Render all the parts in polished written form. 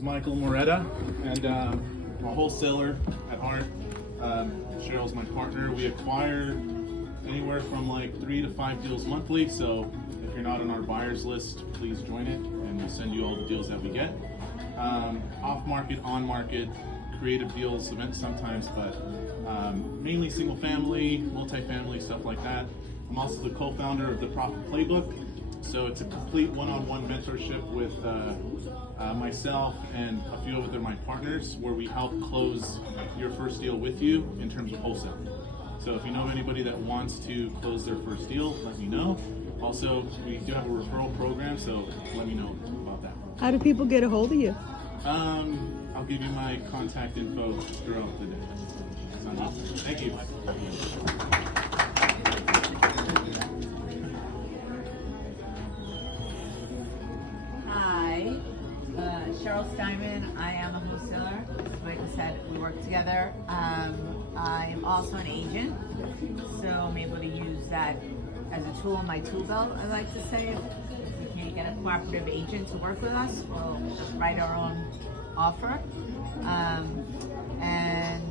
Michael Moretta, and I'm a wholesaler at heart. Cheryl's my partner. We acquire anywhere from like 3 to 5 deals monthly, so if you're not on our buyers list, please join it and we'll send you all the deals that we get. Off market, on market, creative deals events sometimes, but mainly single family, multifamily, stuff like that. I'm also the co-founder of the Profit Playbook, so it's a complete one-on-one mentorship with myself and a few other my partners, where we help close your first deal with you in terms of wholesale. So if you know of anybody that wants to close their first deal, let me know. Also, we do have a referral program, so let me know about that. How do people get a hold of you? I'll give you my contact info throughout the day. Sound good? Thank you. Hi, Cheryl Steinman. I am a wholesaler. Like I said, we work together. I am also an agent, so I'm able to use that as a tool in my tool belt, I like to say. If we can't get a cooperative agent to work with us, we'll write our own offer. And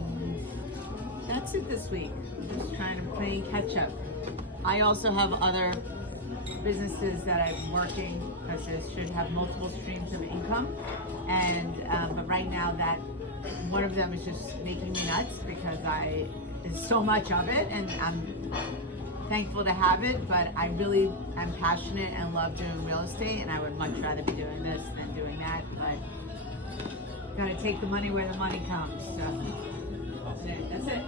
that's it this week. I'm just trying to play catch up. I also have other businesses that I'm working, because I should have multiple streams of income, and but right now that one of them is just making me nuts because there's so much of it, and I'm thankful to have it, but I really am passionate and love doing real estate, and I would much rather be doing this than doing that, but gotta take the money where the money comes. So that's it.